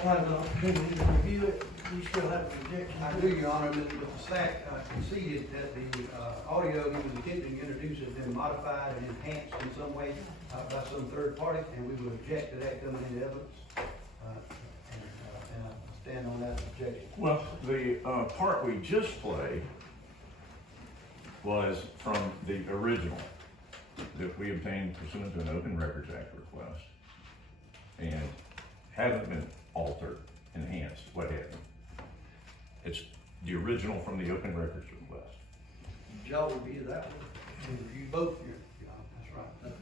still have an opportunity to review it, you still have an objection? I do, Your Honor. Mr. Sack conceded that the audio he was attempting to introduce has been modified and enhanced in some way by some third party, and we would object to that coming into evidence. And I stand on that objection. Well, the part we just played was from the original that we obtained pursuant to an Open Records Act request and haven't been altered, enhanced, what have you. It's the original from the Open Records request. Did y'all review that one? Review both, Your Honor. That's right. Okay.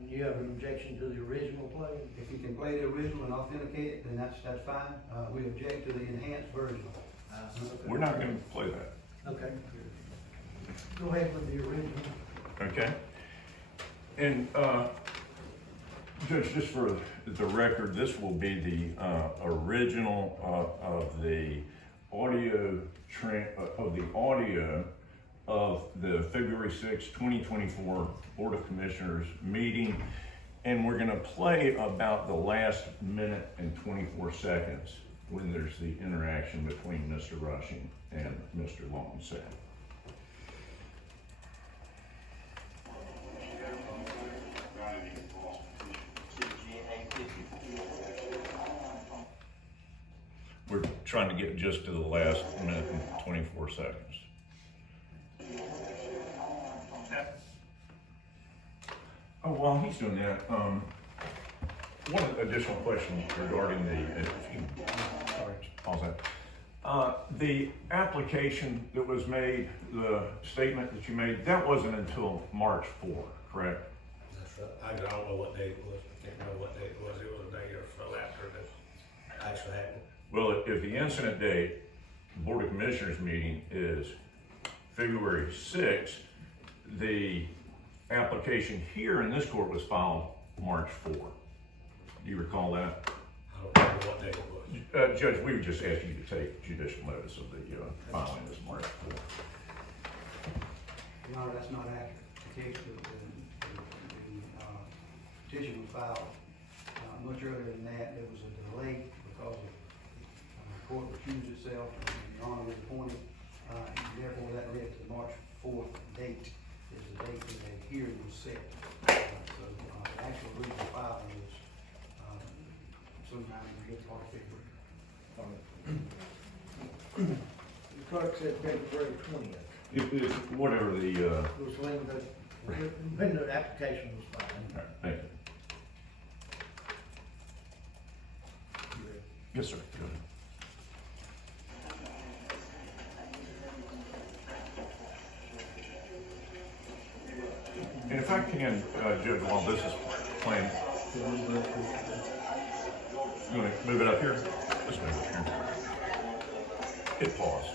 And you have an objection to the original play? If you can play the original and authenticate it, then that's fine. We object to the enhanced version. We're not gonna play that. Okay. Go ahead with the original. Okay. And, Judge, just for the record, this will be the original of the audio of the February 6, 2024 Board of Commissioners meeting. And we're gonna play about the last minute and 24 seconds when there's the interaction between Mr. Rushing and Mr. Lawton Sack. We're trying to get just to the last minute and 24 seconds. Oh, while he's doing that, one additional question regarding sorry, pause that. The application that was made, the statement that you made, that wasn't until March 4, correct? That's right. I don't know what date it was. I can't remember what date it was. It was a day or so after this actually happened. Well, if the incident date, Board of Commissioners meeting is February 6th, the application here in this court was filed March 4. Do you recall that? I don't remember what date it was. Judge, we would just ask you to take judicial notice of the filing this March 4. Your Honor, that's not accurate. The case, the petition was filed much earlier than that. There was a delay because of the court recused itself, and Your Honor was appointed. Therefore, that led to the March 4th date is the date that the hearing was set. So the actual original filing was sometime in the good part of February. The clerk said February 20th. It's whatever the, Was when the application was filed. all right, thank you. Yes, sir. Go ahead. And if I can, Judge, while this is playing, you want to move it up here? Let's move it here. Hit pause.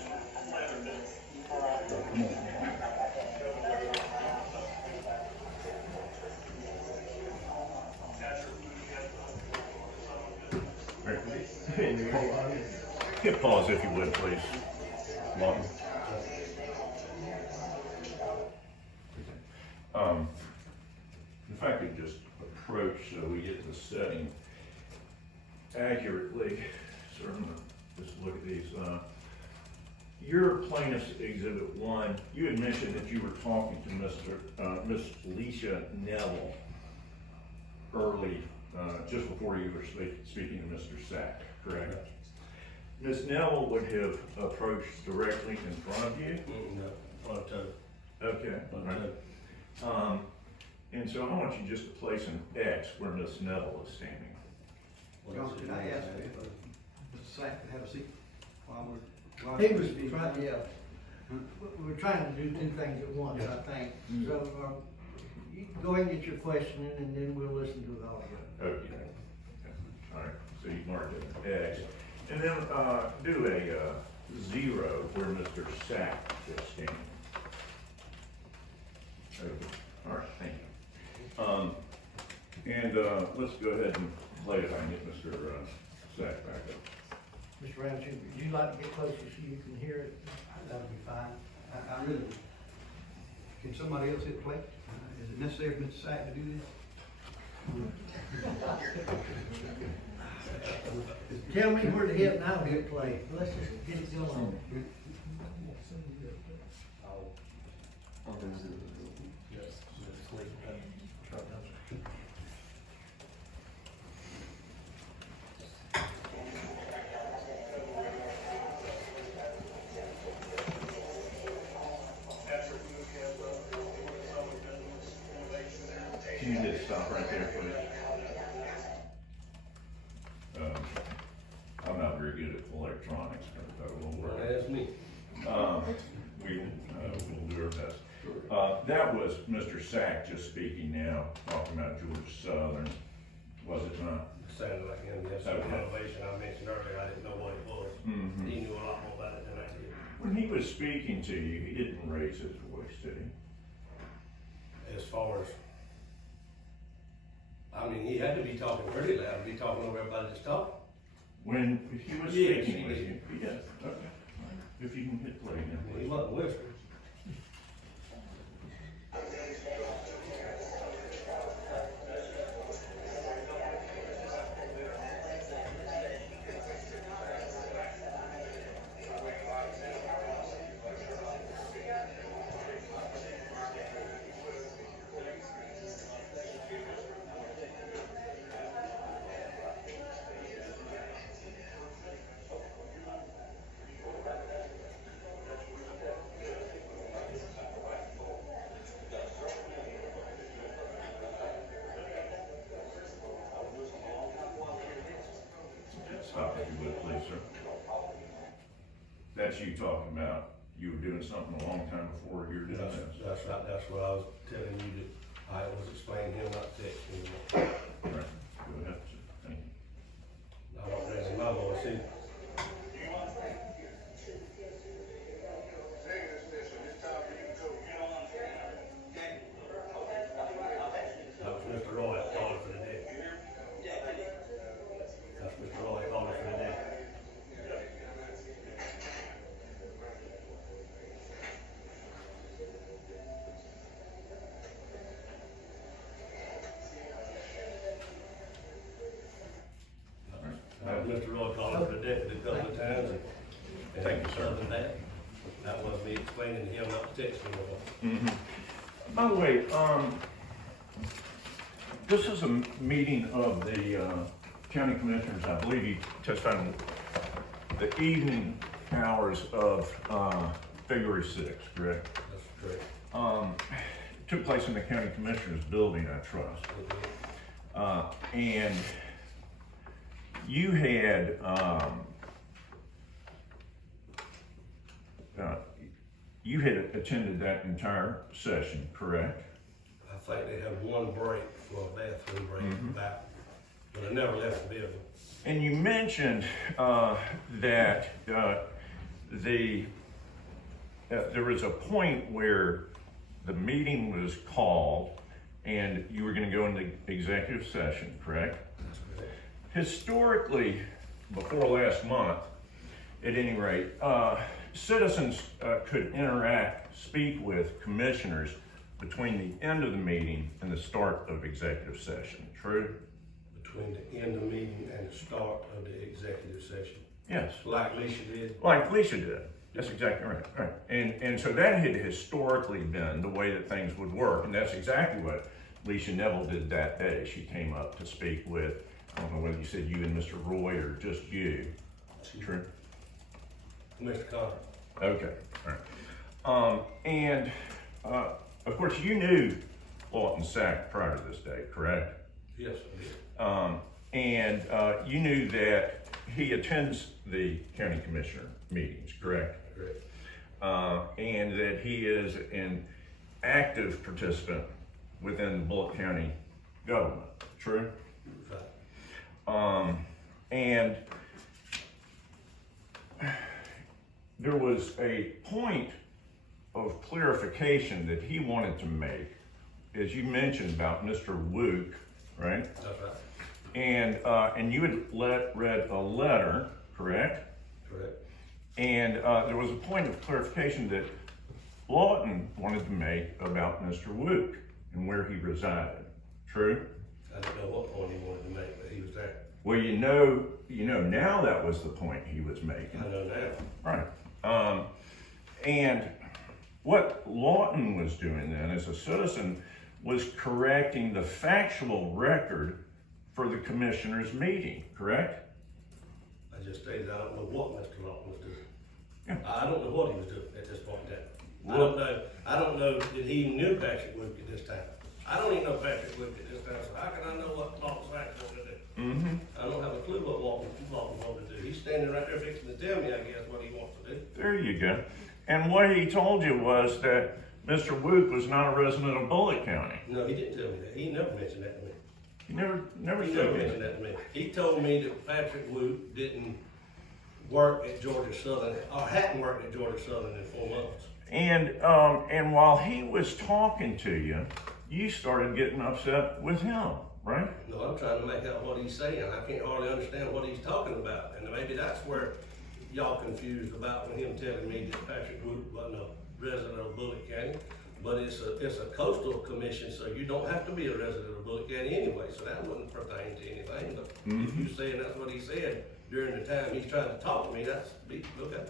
All right. Hit pause if you would, please, Lawton. If I could just approach so we get the setting accurately. So I'm gonna just look at these. Your plaintiff's exhibit 1, you had mentioned that you were talking to Miss Alicia Neville early, just before you were speaking to Mr. Sack, correct? Miss Neville would have approached directly in front of you? No, on a toe. Okay. On All a right. toe. And so I want you just to place an X where Miss Neville is standing. Your Honor, can I ask if Mr. Sack could have a seat while we're... He was trying, yeah. We were trying to do two things at once, I think. So, you go ahead and get your question in, and then we'll listen to the audio. Okay. All right, so you mark it X. And then do a 0 where Mr. Sack is standing. Okay. All right, thank you. And let's go ahead and play it. I can get Mr. Sack back up. Mr. Roundtree, would you like to get closer so you can hear it? That would be fine. I really, can somebody else hit play? Is it necessary for Mr. Sack to do this? Tell me where to hit and I'll hit play. Let's just get it going. Can you just stop right there, please? I'm not very good at electronics, but that will work. That's me. We'll do our best. That was Mr. Sack just speaking now, talking about Georgia Southern, was it not? Sounded like him, yes, Okay. the motivation I mentioned earlier, I didn't know what it was. Mhm. He knew a lot more about it than I did. When he was speaking to you, he didn't raise his voice, did he? As far as, I mean, he had to be talking pretty loud, be talking over everybody that's talking. When he was Yes, speaking he with did. you? Yeah, okay. If you can hit play now, He please. wasn't whispering. Stop if you would, please, sir. That's you talking about, you were doing something a long time before you were doing this. That's right, that's what I was telling you that, I was explaining him not to text anymore. Right, go ahead, sir. Thank you. I don't raise my voice either. That was Mr. Roy calling for the day. That's Mr. Roy calling for the day. That was Mr. Roy calling for the deputy a couple of times. and- Thank you, sir. Other than that, that was me explaining to him not to text anymore. By the way, this is a meeting of the county commissioners. I believe you testified in the evening hours of February 6th, correct? That's correct. Took place in the county commissioners building, I trust. And you had, attended that entire session, correct? I think they had one break for a bathroom break back, but I never left the building. And you mentioned that there was a point where the meeting was called and you were going to go into executive session, correct? That's correct. Historically, before last month, at any rate, citizens could interact, speak with commissioners between the end of the meeting and the start of executive session, true? Between the end of the meeting and the start of the executive session, Yes. like Lisa did. Like Lisa did. That's exactly right. Right. And so that had historically been the way that things would work. And that's exactly what Lisa Neville did that day. She came up to speak with, I don't know whether you said you and Mr. Roy or just you. True? Mr. Connor. Okay. All right. And of course, you knew Lawton Sack prior to this day, correct? Yes, I did. And you knew that he attends the county commissioner meetings, correct? Correct. And that he is an active participant within the Bulloch County government, true? Right. And there was a point of clarification that he wanted to make, as you mentioned about Mr. Wook, right? That's right. And you had read a letter, correct? Correct. And there was a point of clarification that Lawton wanted to make about Mr. Wook and where he resided, true? I don't know what point he wanted to make, but he was there. Well, you know now that was the point he was making. I know now. Right. And what Lawton was doing then as a citizen was correcting the factual record for the commissioners' meeting, correct? I just stated I don't know what Mr. Lawton was doing. Yeah. I don't know what he was doing at this point in time. Well- I don't know that he even knew Patrick Luke at this time. I don't even know Patrick Luke at this time, so how can I know what Lawton Sack wanted to do? Mm-hmm. I don't have a clue what Lawton wanted to do. He's standing right there fixing to tell me, I guess, what he wants to do. There you go. And what he told you was that Mr. Wook was not a resident of Bulloch County. No, he didn't tell me that. He never mentioned that to me. He never He said never mentioned that. that to me. He told me that Patrick Luke didn't work at Georgia Southern, or hadn't worked at Georgia Southern in 4 months. And while he was talking to you, you started getting upset with him, right? No, I'm trying to make out what he's saying. I can't hardly understand what he's talking about. And maybe that's where y'all confused about with him telling me that Patrick Luke wasn't a resident of Bulloch County. But it's a coastal commission, so you don't have to be a resident of Bulloch County anyway, so that wouldn't pertain to anything. But if you saying that's what he said during the time he's trying to talk to me, that's, okay.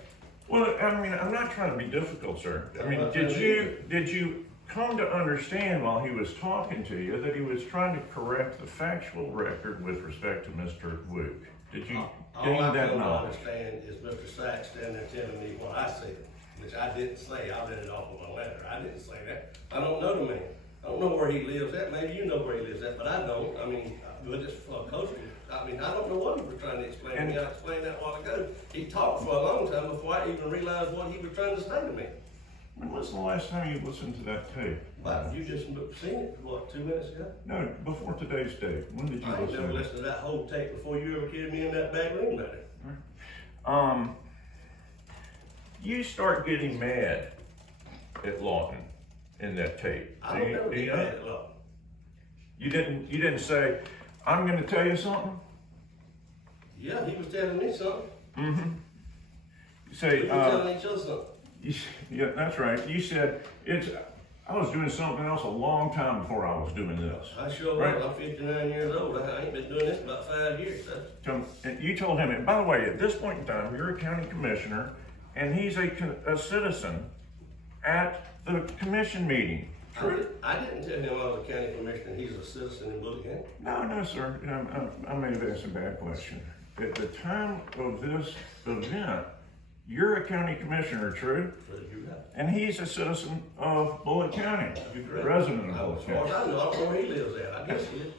Well, I mean, I'm not trying to be difficult, sir. I mean, I'm not did trying you come to understand while he was talking to you that he was trying to correct the factual record with respect to Mr. Wook? Did you gain All I that come to knowledge? understand is Mr. Sack standing there telling me what I said, which I didn't say. I read it off of my letter. I didn't say that. I don't know the man. I don't know where he lives at. Maybe you know where he lives at, but I don't. I mean, but it's coastal. I mean, I don't know what he was trying to explain to me. I explained that a while ago. He talked for a long time before I even realized what he was trying to say to me. When was the last time you listened to that tape? But you just seen it, what, 2 minutes ago? No, before today's date. When did you I ain't listen never to it? listened to that whole tape before you ever carried me in that back room back there. You start getting mad at Lawton in that tape. I don't never get mad at Lawton. You didn't say, I'm gonna tell you something? Yeah, he was telling me something. Mm-hmm. You We say, were telling each other something. yeah, that's right. You said, I was doing something else a long time before I was doing this. I sure was. Right. I'm 59 years old. I ain't been doing this about 5 years. And you told him, and by the way, at this point in time, you're a county commissioner, and he's a citizen at the commission meeting. True? I didn't tell him I was a county commissioner. He's a citizen in Bulloch County. No, sir. I may have asked a bad question. At the time of this event, you're a county commissioner, true? But you're right. And he's a citizen of Bulloch County, You're correct. resident of As Bulloch far as County. I know, I don't know where he lives at. I guess he is.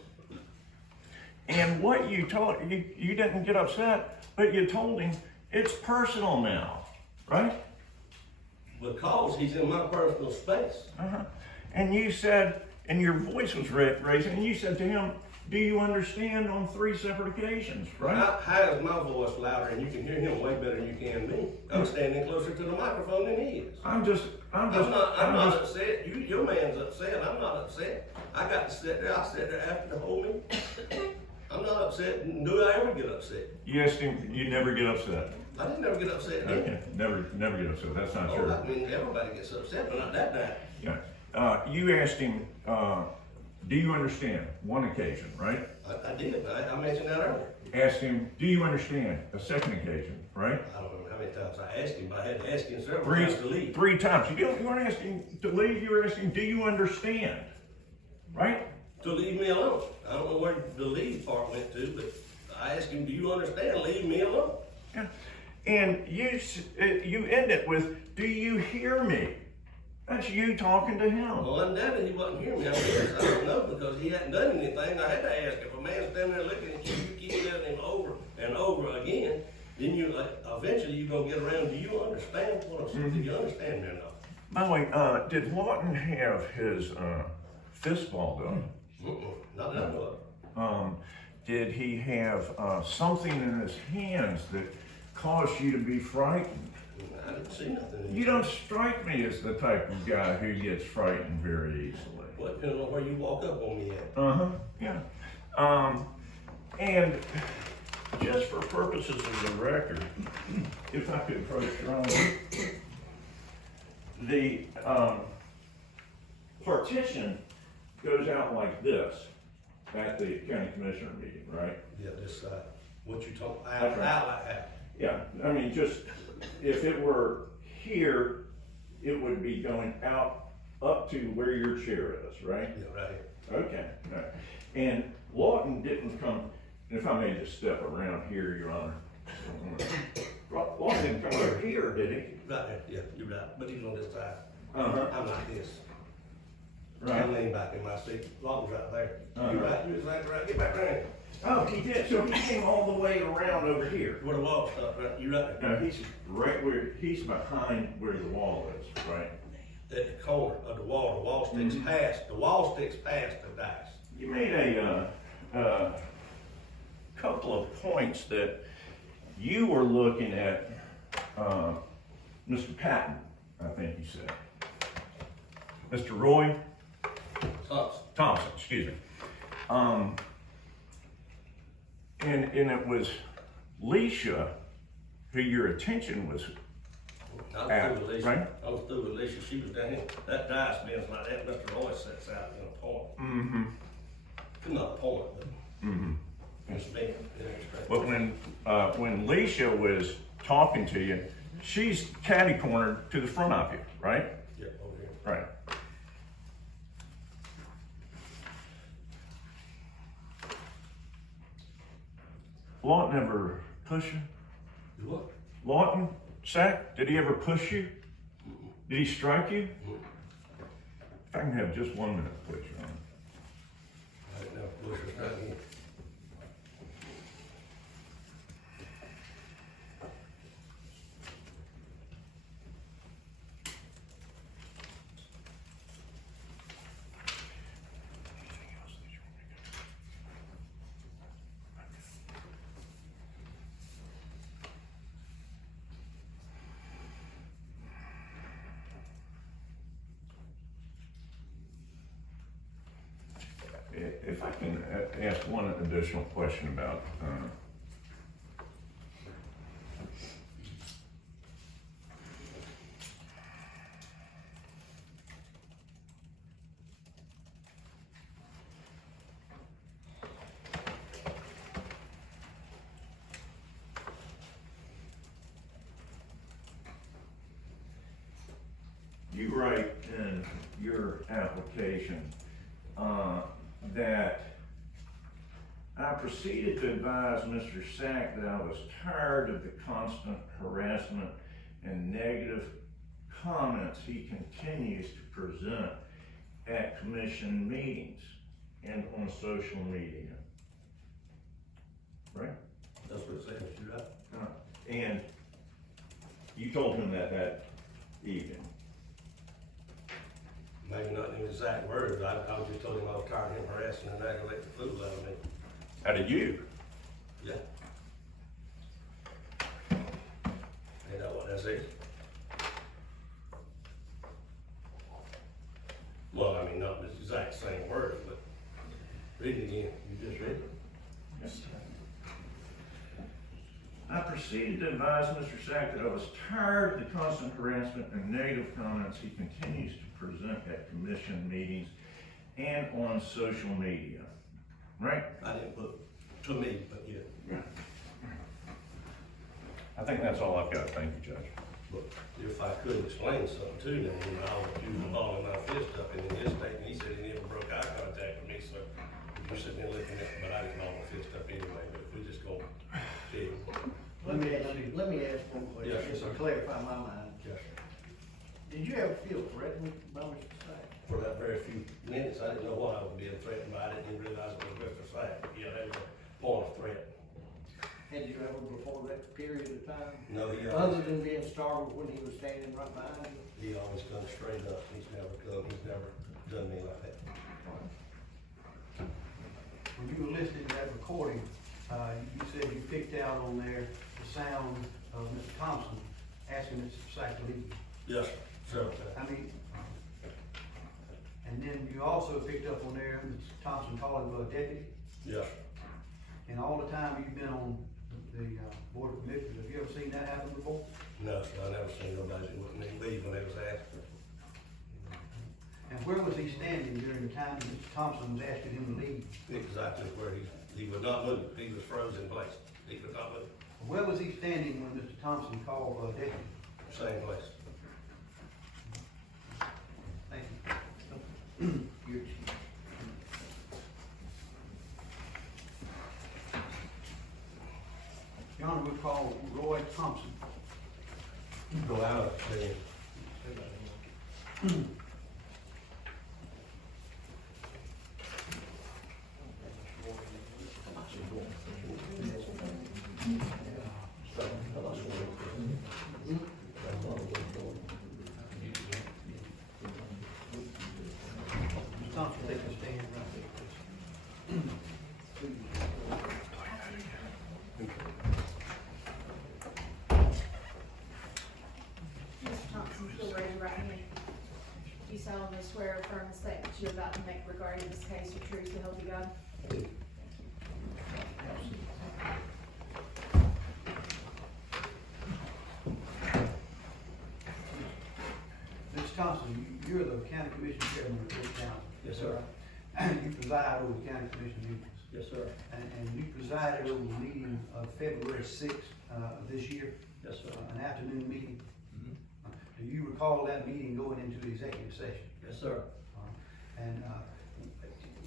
And what you told, you didn't get upset, but you told him it's personal now, right? Because he's in my personal space. Uh-huh. And you said, and your voice was raising, and you said to him, do you understand on 3 separate occasions, right? How is my voice louder and you can hear him way better than you can me? I'm standing closer to the microphone than he is. I'm I'm not upset. Your man's upset. I'm not upset. I got to sit there. I sat there after the whole meeting. I'm not upset. Do I ever get upset? You asked him, you never get upset. I didn't never get upset. Did I? Okay, never get upset, that's not true. I mean, everybody gets upset, but not that night. Yeah. You asked him, do you understand? One occasion, right? I did. I mentioned that earlier. Asked him, do you understand? A second occasion, right? I don't remember how many times I asked him, but I had to ask him several times to leave. 3 times. You weren't asking to leave, you were asking, do you understand? Right? To leave me alone. I don't know where the leave part went to, but I asked him, do you understand? Leave me alone. Yeah. And you end it with, do you hear me? That's you talking to him. Well, undoubtedly he wasn't hearing me. I guess I don't know because he hadn't done anything. I had to ask if a man's standing there looking at you, you keep telling him over and over again. Then you eventually you're gonna get around. Do you understand what I'm saying? Do you understand me or not? By the way, did Lawton have his fist ball done? Not that I know of. Did he have something in his hands that caused you to be frightened? I didn't see nothing. You don't strike me as the type of guy who gets frightened very easily. Well, depending on where you walk up on me at. Yeah. And just for purposes of the record, if I could approach your own, the partition goes out like this. at the county commissioner meeting, right? Yeah, this side, what you talk, That's right. out like that. Yeah, I mean, just, if it were here, it would be going out up to where your chair is, right? Yeah, right here. Okay, all right. And Lawton didn't come, and if I may just step around here, Your Honor. Lawton didn't come over here, did he? Right there, yeah, you're right, but he's on this side. Uh-huh. I'm like this. Right. I'm leaning back in my seat, Lawton's right there. Uh-huh. You're right, you're exactly right, get back there. Oh, he did, so he came all the way around over here. Where the wall stuff, right, you're right there. No, he's right where, he's behind where the wall is, right? At the corner of the wall sticks Mhm. past, the wall sticks past the dice. You made a couple of points that you were looking at, Mr. Patton, I think you said. Mr. Roy Thompson, excuse me. And it was Leisha who your attention was I was at, through with Alicia, right? I was through with Alicia, she was down here, that dice bends like that, Mr. Roy sets out in a point. Mm-hmm. Not a point, but Mm-hmm. it's bent, it's straight. But when Leisha was talking to you, she's catty-cornered to the front of you, right? Yeah, over here. Right. Lawton ever push you? You what? Lawton Sack, did he ever push you? Did he strike you? If I can have just 1 minute, please, Your Honor. I didn't know Bush was down here. If I can ask one additional question about, you write in your application, that I proceeded to advise Mr. Sack that I was tired of the constant harassment and negative comments he continues to present at commission meetings and on social media. Right? That's what it says, you're right. And you told him that evening. Maybe not in exact words, I was just told him I was tired of him harassing and aggravating the food out of me. How did you? Yeah. Ain't that what that says? Well, I mean, not the exact same words, but read it again, you just read it. Yes. I proceeded to advise Mr. Sack that I was tired of the constant harassment and negative comments he continues to present at commission meetings and on social media. Right? I didn't put to me, but yeah. I think that's all I've got. Thank you, Judge. But if I could explain something to them, you know, I would use the ball in my fist up in his statement, he said he never broke eye contact with me, so you're sitting there looking at, but I didn't ball my fist up anyway, but if we just go, yeah. Let me ask one question, Yes, just to sir. clarify my mind. Yes. Did you ever feel threatened by Mr. Sack? For that very few minutes, I didn't know what I was being threatened by, I didn't even realize it was Mr. Sack, but yeah, that was a point of threat. Had you ever before that period of time? No, he Other always, than being startled when he was standing right behind you? he always comes straight up, he's never done me like that. When you were listening to that recording, you said you picked out on there the sound of Mr. Thompson asking Mr. Sack to leave. Yes, several times. I mean, and then you also picked up on there Mr. Thompson calling him a deputy. Yes, And all the time you've been on the board of commissioners, have you ever seen that happen before? no, sir, I never seen nobody that wouldn't even leave when they was asked. And where was he standing during the time that Mr. Thompson was asking him to leave? Exactly where he would not move, he was frozen in place, he could not move, Where was he standing when Mr. Thompson called for a deputy? same place. Thank you. Your Honor, we call Roy Thompson. Go out, say. Mr. Thompson, take a stand right there, please. Mr. Thompson, please raise your right hand. Do you solemnly swear or affirm the statements you're about to make regarding this case are true, so help you God? Mr. Thompson, you're the county commission chairman of Bulloch County. Yes, sir. You preside over the county commission meetings. Yes, sir. And you presided over the meeting of February sixth, of this year, Yes, sir. an afternoon meeting. Mhm. Do you recall that meeting going into executive session? Yes, sir. And,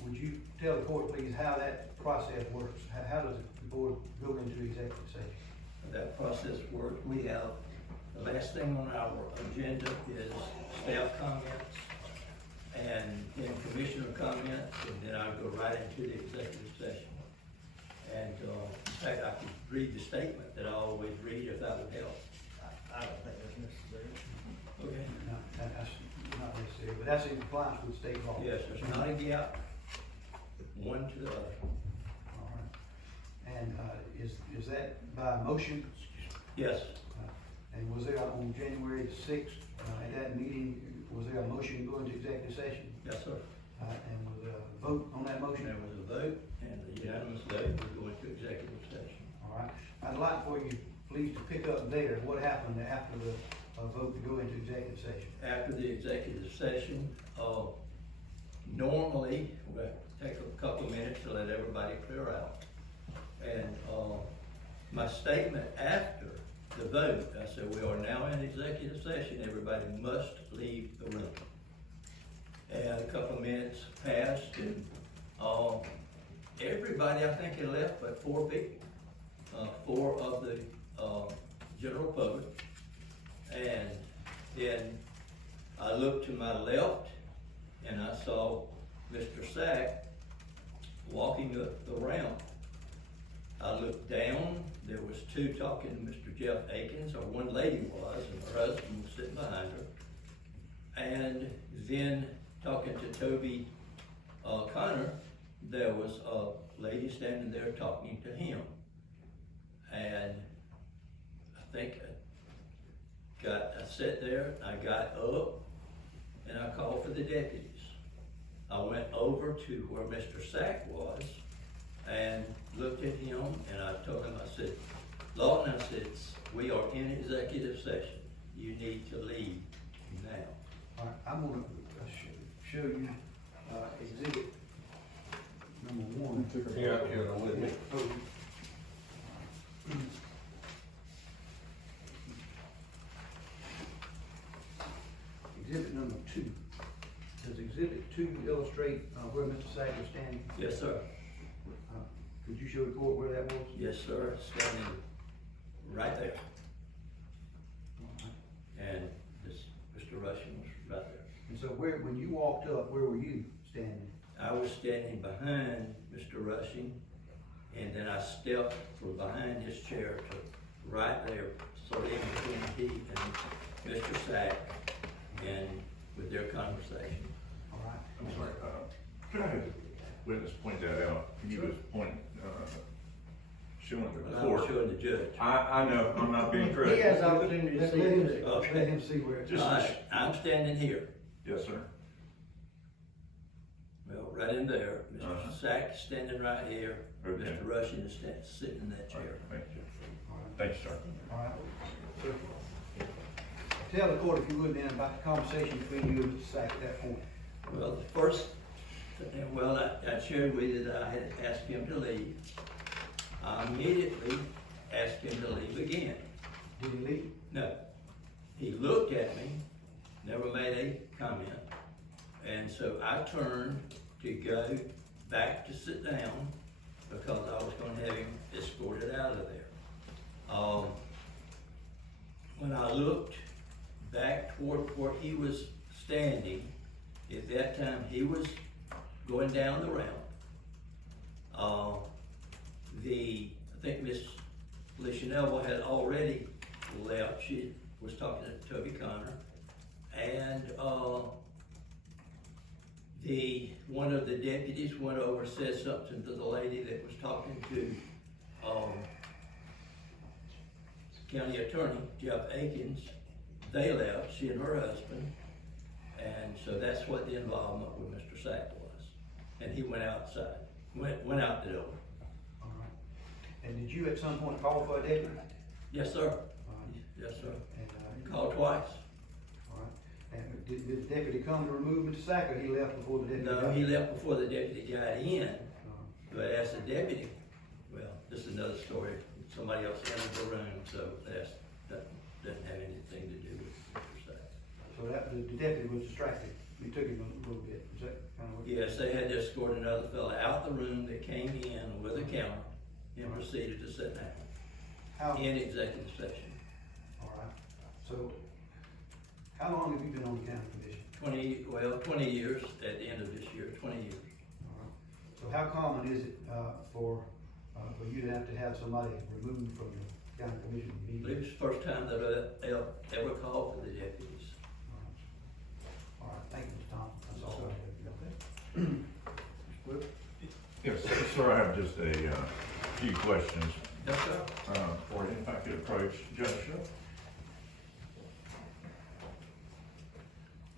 would you tell the court, please, how that process works? How does the board go into executive session? That process works. We have, the last thing on our agenda is staff comments and then commissioner comments, and then I'll go right into the executive session. And, in fact, I could read the statement that I always read if that would help. I don't think that's necessary. Okay. No, that's not necessary, but that's in compliance with state law. Yes, there's not a gap, one to the other. All right. And, is that by motion? Yes, And was there on January the sixth, at that meeting, was there a motion to go into executive session? yes, sir. And was there a vote on that motion? There was a vote, and the unanimous vote, we go into executive session. All right. I'd like for you, please, to pick up there, what happened after the, vote to go into executive session. After the executive session, normally, we'll take a couple of minutes to let everybody clear out. And, my statement after the vote, I said, we are now in executive session, everybody must leave the room. And a couple of minutes passed, and, everybody, I think, had left but 4 people. 4 of the, general public. And then I looked to my left and I saw Mr. Sack walking up the ramp. I looked down, there was 2 talking to Mr. Jeff Akins, or one lady was, and her husband was sitting behind her. And then talking to Toby Connor, there was a lady standing there talking to him. And I think I sat there, I got up, and I called for the deputies. I went over to where Mr. Sack was and looked at him, and I told him, I said, Lawton, I said, we are in executive session. You need to leave now. All right, I'm gonna show you, exhibit number 1. Yeah, here, with me. Exhibit number 2. Does exhibit 2 illustrate, where Mr. Sack was standing? Yes, sir. Could you show the court where that was? Yes, sir. Standing right there. And this, Mr. Rushing was right there. And so when you walked up, where were you standing? I was standing behind Mr. Rushing, and then I stepped from behind his chair to right there, sort of in between he and Mr. Sack, and with their conversation. All right. I'm sorry, witness point that out, can you just point, showing the I'm court? showing the judge. I know, I'm not being He critical. has opportunity to see it. Let him see where it's. Just- I'm standing here, Yes, sir. well, right in there. Mr. Uh-huh. Sack is standing right here. Okay. Mr. Rushing is sitting in that chair. Thank you. All right. Thank you, sir. All right. Tell the court, if you would, then, about the conversation between you and Mr. Sack at that point. Well, the first, well, I shared with you that I had asked him to leave. I immediately asked him to leave again. Did he leave? No. He looked at me, never made a comment. And so I turned to go back to sit down because I was gonna have him escorted out of there. When I looked back toward where he was standing, at that time he was going down the ramp. I think Miss Alicia Neville had already left. She was talking to Toby Connor. And one of the deputies went over, said something to the lady that was talking to County Attorney Jeff Akins. They left, she and her husband, and so that's what the involvement with Mr. Sack was. And he went outside, went out the door. All right. And did you at some point call for a deputy? Yes, sir. Yes, sir. Called twice. All right. And did the deputy come to remove Mr. Sack, or he left before the deputy? No, he left before the deputy got in. Uh, But as the deputy, well, this is another story. Somebody else entered the room, so that doesn't have anything to do with Mr. Sack. So the deputy was distracted. He took him a little bit. Is that kind of what? Yes, they had to escort another fella out the room that came in with a camera and proceeded to sit down How? in executive session. All right. So, how long have you been on the county commission? 20 years at the end of this year, 20 years. All right. So how common is it for you to have somebody removed from the county commission I meeting? believe it's the first time that I ever called for the deputies. All right, thank you, Mr. Thompson. That's all I have. Okay. Yes, sir, I have just a few questions Yes, sir. for you, if I could approach Judge Shutt.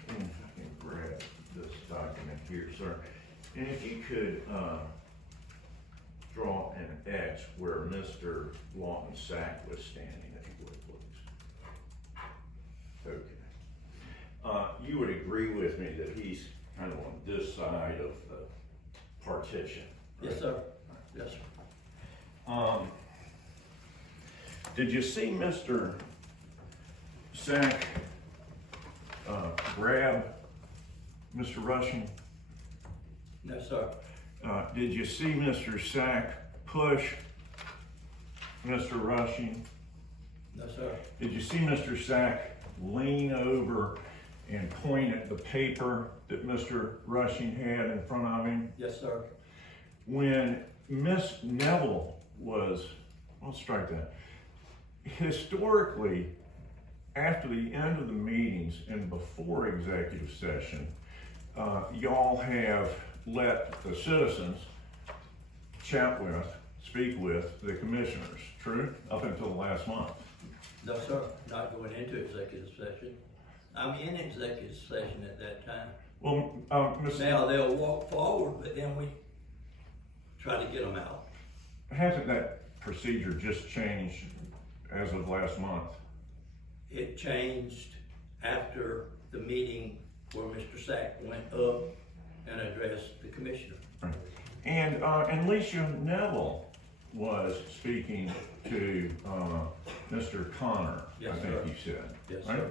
If I can grab this document here, sir. And if you could draw an X where Mr. Lawton Sack was standing, if you would, please. Okay. You would agree with me that he's kind of on this side of the partition? Yes, sir. Yes, sir. Did you see Mr. Sack grab Mr. Rushing? No, sir. Did you see Mr. Sack push Mr. Rushing? No, sir. Did you see Mr. Sack lean over and point at the paper that Mr. Rushing had in front of him? Yes, sir. When Miss Neville was, I'll strike that. Historically, after the end of the meetings and before executive session, y'all have let the citizens chat with, speak with the commissioners, true? Up until the last month. No, sir. Not going into executive session. I'm in executive session at that time. Well, Ms. Now they'll walk forward, but then we try to get them out. Hasn't that procedure just changed as of last month? It changed after the meeting where Mr. Sack went up and addressed the commissioner. And Alicia Neville was speaking to Mr. Connor, Yes, I think sir. you said. Yes, right? sir.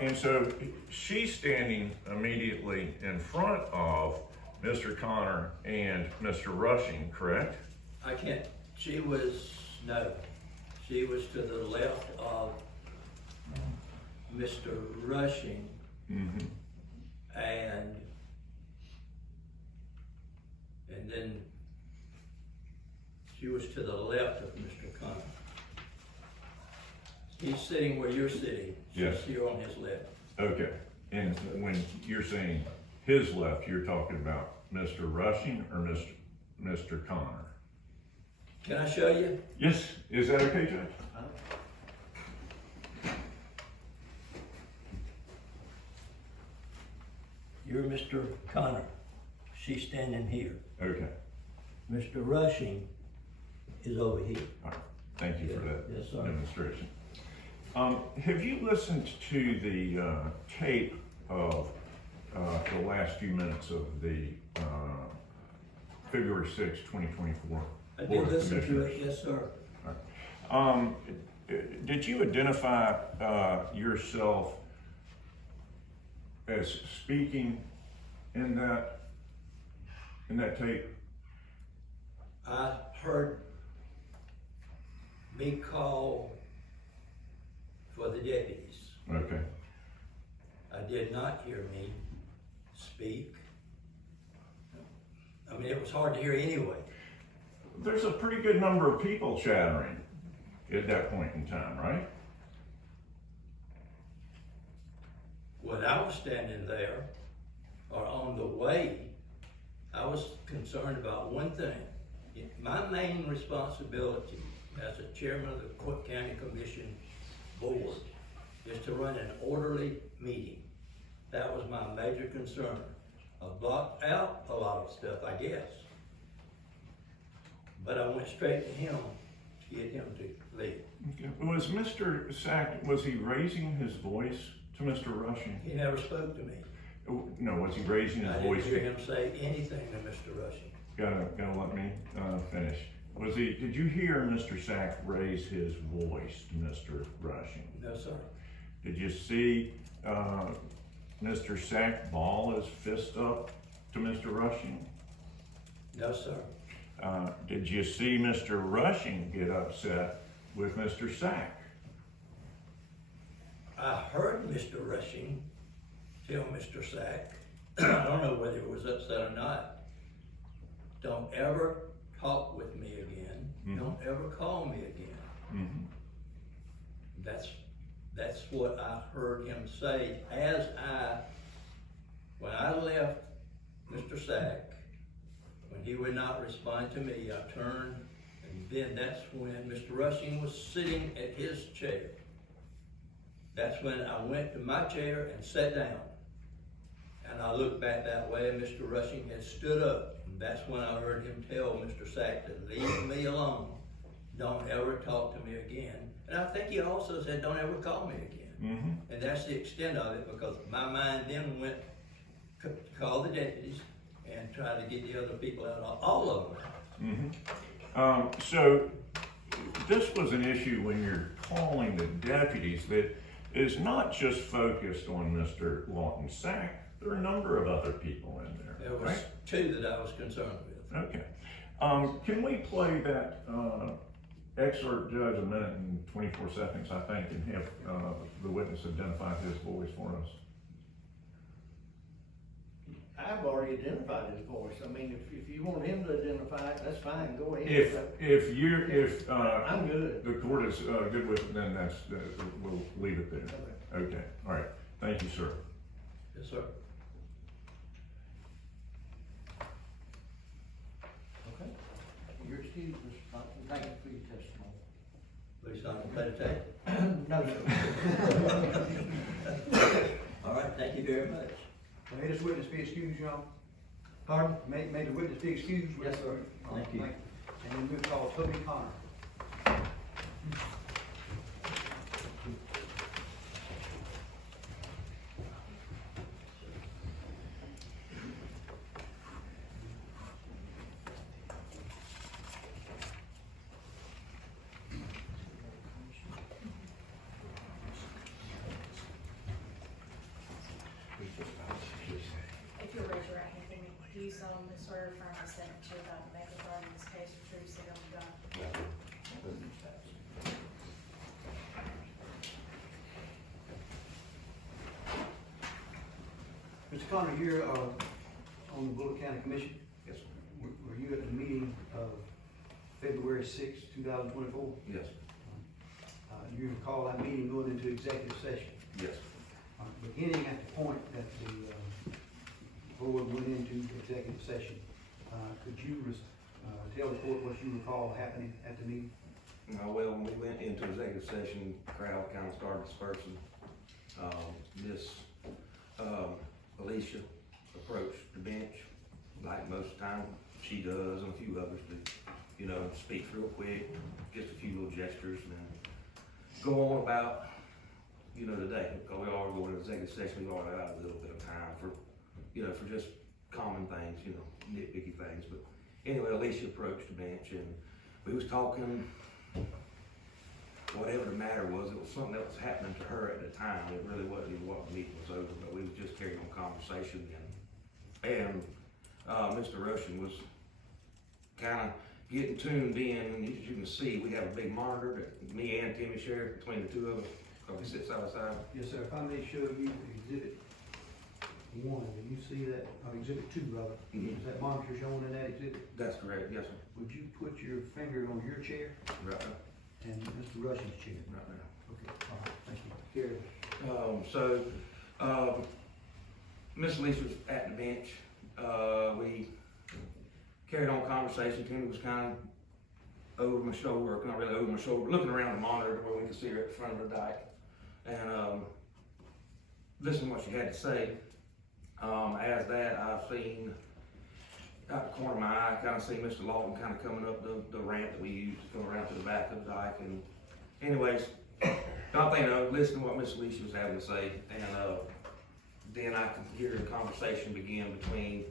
And so she's standing immediately in front of Mr. Connor and Mr. Rushing, correct? I can't, she was to the left of Mr. Rushing Mm-hmm. and then she was to the left of Mr. Connor. He's sitting where you're sitting. Yes. She's here on his left. Okay, and when you're saying his left, you're talking about Mr. Rushing or Mr. Connor? Can I show you? Yes, is that okay, Judge? You're Mr. Connor. She's standing here. Okay, Mr. Rushing is over here. all right, thank you for that Yes, sir. demonstration. Have you listened to the tape of the last few minutes of the, February 6, 2024 I Board did of listen to Commissioners. it, yes, sir. Did you identify, yourself as speaking in that tape? I heard me call for the deputies. Okay. I did not hear me speak. I mean, it was hard to hear anyway. There's a pretty good number of people chattering at that point in time, right? When I was standing there, or on the way, I was concerned about one thing. My main responsibility as a chairman of the Cook County Commission Board is to run an orderly meeting. That was my major concern. I blocked out a lot of stuff, I guess. But I went straight to him to get him to leave. Okay. Was Mr. Sack, was he raising his voice to Mr. Rushing? He never spoke to me. No, was he raising his I voice? didn't hear him say anything to Mr. Rushing. Gotta let me finish. Did you hear Mr. Sack raise his voice to Mr. Rushing? No, sir. Did you see Mr. Sack ball his fist up to Mr. Rushing? No, sir. Did you see Mr. Rushing get upset with Mr. Sack? I heard Mr. Rushing tell Mr. Sack, I don't know whether it was upset or not, don't ever talk with me again. Mhm. Don't ever call me again. Mm-hmm. That's what I heard him say when I left Mr. Sack, when he would not respond to me, I turned, and then that's when Mr. Rushing was sitting at his chair. That's when I went to my chair and sat down. And I looked back that way, and Mr. Rushing had stood up. And that's when I heard him tell Mr. Sack to leave me alone. Don't ever talk to me again. And I think he also said, don't ever call me again. Mm-hmm. And that's the extent of it, because my mind then went to call the deputies and try to get the other people out, all of them. Mm-hmm. So this was an issue when you're calling the deputies that is not just focused on Mr. Lawton Sack. There are a number of other people in there, There was right? two that I was concerned with. Okay. Can we play that excerpt, Judge, a minute and 24 seconds, I think, and have the witness identify his voice for us? I've already identified his voice. I mean, if you want him to identify it, that's fine, go ahead. If I'm good. the court is good with it, then we'll leave it there. Okay, all right. Thank you, sir. Yes, sir. Okay. You're excused, Mr. Thompson. Thank you for your testimony. Please not play the tape. No, sir. All right, thank you very much. May this witness be excused, y'all? Pardon? May the witness be excused? Yes, sir. Thank you. And then we'll call Toby Connor. If you'll raise your right hand for me, do you solemnly swear or affirm the statement you're about to make regarding this case are true, so help you God? Mr. Connor, you're on the Bulloch County Commission? Yes, sir. Were you at the meeting of February 6, 2024? Yes, You recall that meeting going into executive session? yes. Beginning at the point that the board went into executive session, could you tell the court what you recall happening at the meeting? Well, when we went into executive session, the crowd kind of started dispersing. Miss Alicia approached the bench, like most of the time she does, and a few others do. You know, speaks real quick, just a few little gestures, and then go on about, you know, the day. Because we are going to executive session, we already have a little bit of time for you know, for just common things, you know, nitpicky things. But anyway, Alicia approached the bench and we was talking, whatever the matter was, it was something that was happening to her at the time. It really wasn't even what the meeting was over, but we was just carrying on conversation and Mr. Rushing was kind of getting tuned in. And as you can see, we have a big monitor that me and Timmy share between the two of us, because we sit side by side. Yes, sir, if I may show you exhibit one, do you see that, or exhibit two, rather? Mhm. Is that monitor shown in that exhibit? That's correct, yes, sir. Would you put your finger on your chair Right there, and Mr. Rushing's chair? right there. Okay, all right, thank you. Carry. Miss Lisa was at the bench. We carried on conversation. Timmy was kind of over my shoulder, or not really over my shoulder, looking around the monitor where we could see her at the front of the dike. And listening to what she had to say. As that, I've seen, out the corner of my eye, I kind of see Mr. Lawton kind of coming up the ramp that we used to come around to the back of the dike. And anyways, not thinking of listening to what Miss Alicia was having to say, and then I could hear the conversation begin between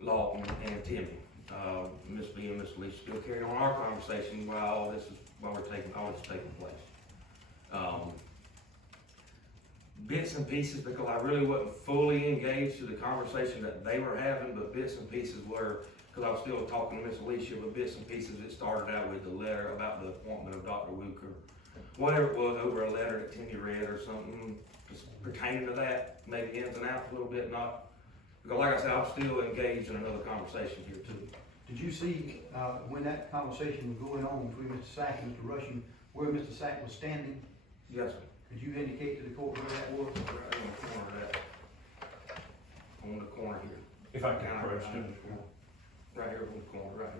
Lawton and Timmy. Miss B and Miss Alicia still carrying on our conversation while all this is taking place. Bits and pieces, because I really wasn't fully engaged to the conversation that they were having, but bits and pieces were, because I was still talking to Miss Alicia, but bits and pieces, it started out with the letter about the appointment of Dr. Wuker. Whatever it was, over a letter that Timmy read or something pertaining to that, maybe ins and outs a little bit, not, because like I said, I'm still engaged in another conversation here too. Did you see, when that conversation was going on between Mr. Sack and Mr. Rushing, where Mr. Sack was standing? Yes, sir. Could you indicate to the court where that was? Right on the corner of that. On the corner here. If I can Kinda approach right them. here. Right here on the corner, right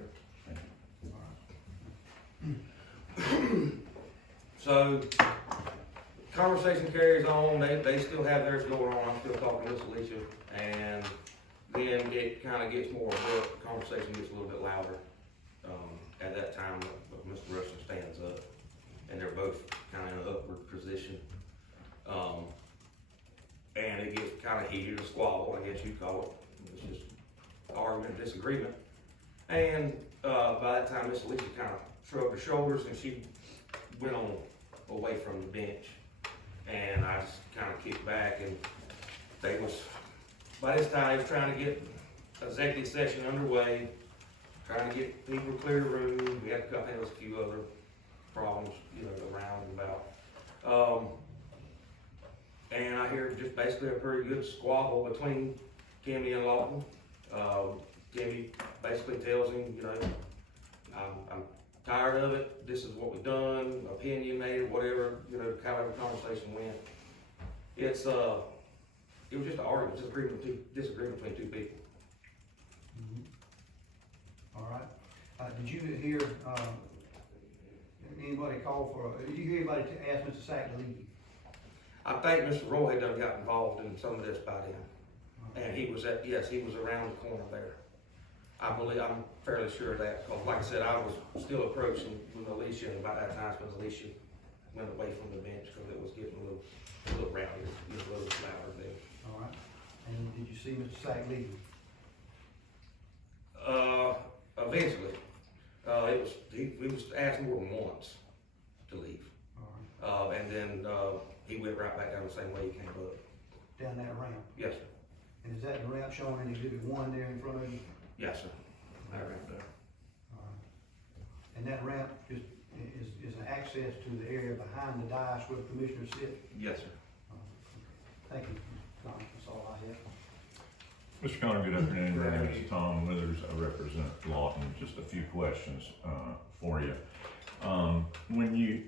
here. So, conversation carries on, they still have theirs going on, I'm still talking to Miss Alicia, and then it kinda gets more abrupt, the conversation gets a little bit louder. At that time, Mr. Rushing stands up, and they're both kinda in an upward position. And it gets kinda heated, a squabble, I guess you'd call it, it's just argument, disagreement. And, by that time, Miss Alicia kinda shrugged her shoulders, and she went on away from the bench, and I just kind of kicked back, and by this time, they was trying to get executive session underway, trying to get people to clear the room. We had to cut, there was a few other problems, you know, around and about. And I hear just basically a pretty good squabble between Timmy and Lawton. Timmy basically tells him, you know, I'm tired of it, this is what we've done, opinionated, whatever, you know, however the conversation went. It was just an argument, disagreement between two people. All right. Did you hear, anybody call for, did you hear anybody to ask Mr. Sack to leave? I think Mr. Roy had done got involved in some of this by then. And he was around the corner there. I'm fairly sure of that, because like I said, I was still approaching with Alicia, and about that time, when Alicia went away from the bench, because it was getting a little rowdy, a little louder then. All right. And did you see Mr. Sack leave? Eventually, we was asked more than once to leave. All right. And then, he went right back down the same way he came up. Down that ramp. Yes, sir. And is that the ramp shown in exhibit one there in front of you? Yes, sir. That right there. All right. And that ramp is an access to the area behind the dais where the commissioners sit? Yes, sir. Thank you, Mr. Thomas, that's all I have. Mr. Connor, good afternoon. My name is Tom Withers. I represent Lawton. Just a few questions for you. When you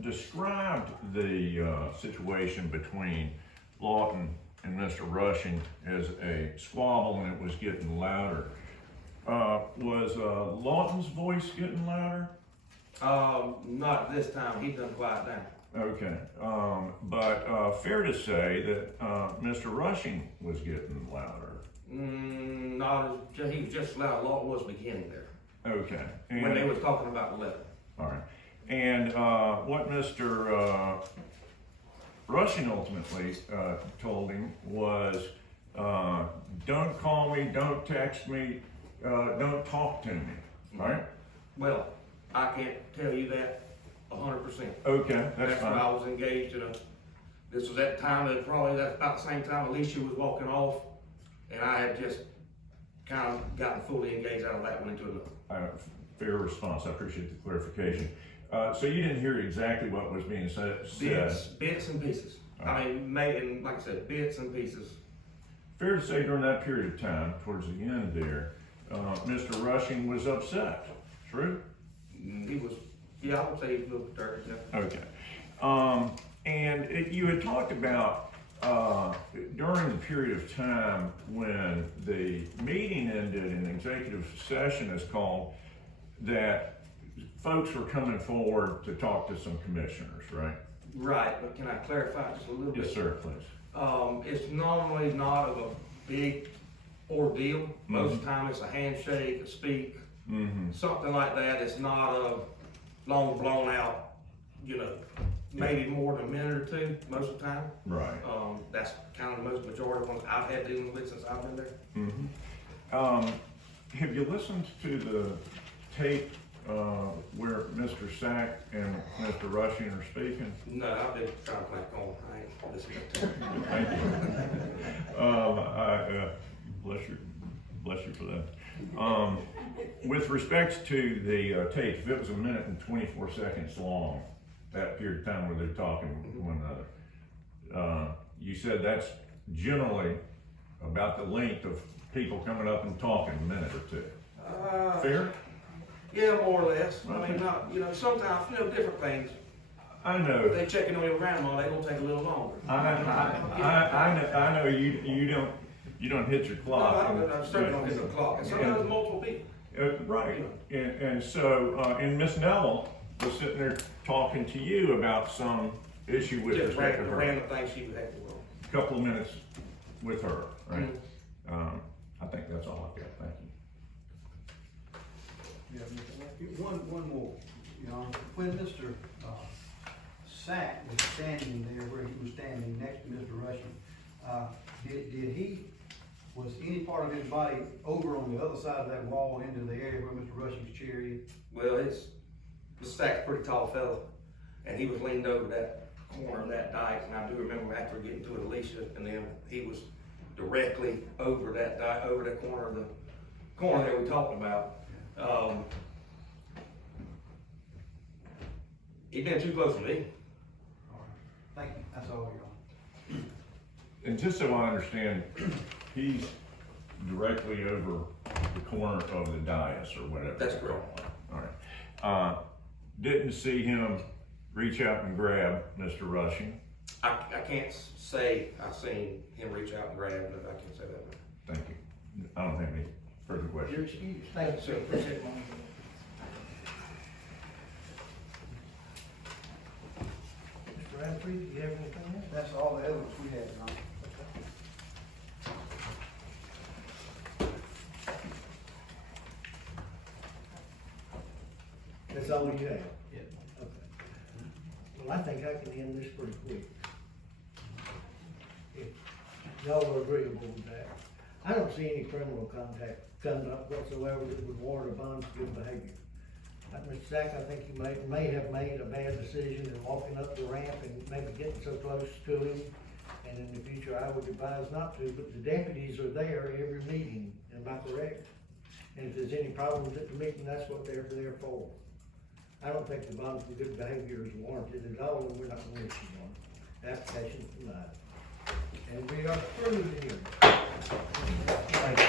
described the situation between Lawton and Mr. Rushing as a squabble and it was getting louder, was Lawton's voice getting louder? Not this time. He done quiet down. Okay, but fair to say that Mr. Rushing was getting louder. He was just loud. Lawton was beginning there. Okay. When they was talking about the letter. All right. And what Mr. Rushing ultimately told him was don't call me, don't text me, don't talk to me, right? Well, I can't tell you that 100%. Okay, that's That's when I fine. was engaged in this was at the time that probably that's about the same time Alicia was walking off, and I had just kind of gotten fully engaged out of that one into another. Fair response, I appreciate the clarification. So you didn't hear exactly what was being said? Bits and pieces. I mean, and like I said, bits and pieces. Fair to say during that period of time, towards the end there, Mr. Rushing was upset, true? He was, yeah, I would say he was a little perturbed, yeah. Okay. And you had talked about, during the period of time when the meeting ended and executive session is called, that folks were coming forward to talk to some commissioners, right? Right, but can I clarify just a little bit? Yes, sir, please. It's normally not of a big ordeal. Most of the time it's a handshake, a speak, something like that. It's not a long blown out, maybe more than a minute or two most of the time. Right. That's kind of the most majority ones I've had dealing with since I've been there. Have you listened to the tape where Mr. Sack and Mr. Rushing are speaking? No, I've been trying to play on. I ain't listening to it. Thank you. Bless you for that. With respect to the tape, if it was 1 minute and 24 seconds long, that period of time where they're talking with one another, you said that's generally about the length of people coming up and talking, 1 minute or two. Fair? Yeah, more or less. I Okay. mean, not, sometimes, different things. I know. If they checking on your grandma, they gonna take a little longer. I know you don't hit your No, clock. I certainly don't hit the clock. And sometimes multiple people. Right, and so, and Miss Neville was sitting there talking to you about some issue with Just respect to her. random things she would have to work. Couple of minutes with her, right? I think that's all I've got, thank you. Yeah, one more, when Mr. Sack was standing there where he was standing next to Mr. Rushing, was any part of his body over on the other side of that wall into the area where Mr. Rushing's chair is? Well, the Sack's a pretty tall fella, and he was leaned over that corner of that dike, and I do remember after getting to it, Alicia, and then he was directly over that dike, over that corner of the corner that we talked about. He'd been too close to me. All right. Thank you, that's all you're on. And just so I understand, he's directly over the corner of the dais or whatever. That's correct. All right. Didn't see him reach out and grab Mr. Rushing. I can't say I've seen him reach out and grab him, but I can't say that. Thank you. I don't have any further questions. Your excuse. Thank you, sir. Appreciate it. Mr. Roundtree, do you have anything else? That's all the evidence we had, Your Honor. That's all you have? Yeah. Okay. Well, I think I can end this pretty quick. If y'all are agreeable with that. I don't see any criminal conduct whatsoever that would warrant a bond for good behavior. Mr. Sack, I think you may have made a bad decision in walking up the ramp and maybe getting so close to him. And in the future, I would advise not to, but the deputies are there every meeting, am I correct? And if there's any problems at the meeting, that's what they're there for. I don't think the bond for good behavior is warranted at all, and we're not going to issue one. Application denied. And we are through the hearing. Thank you.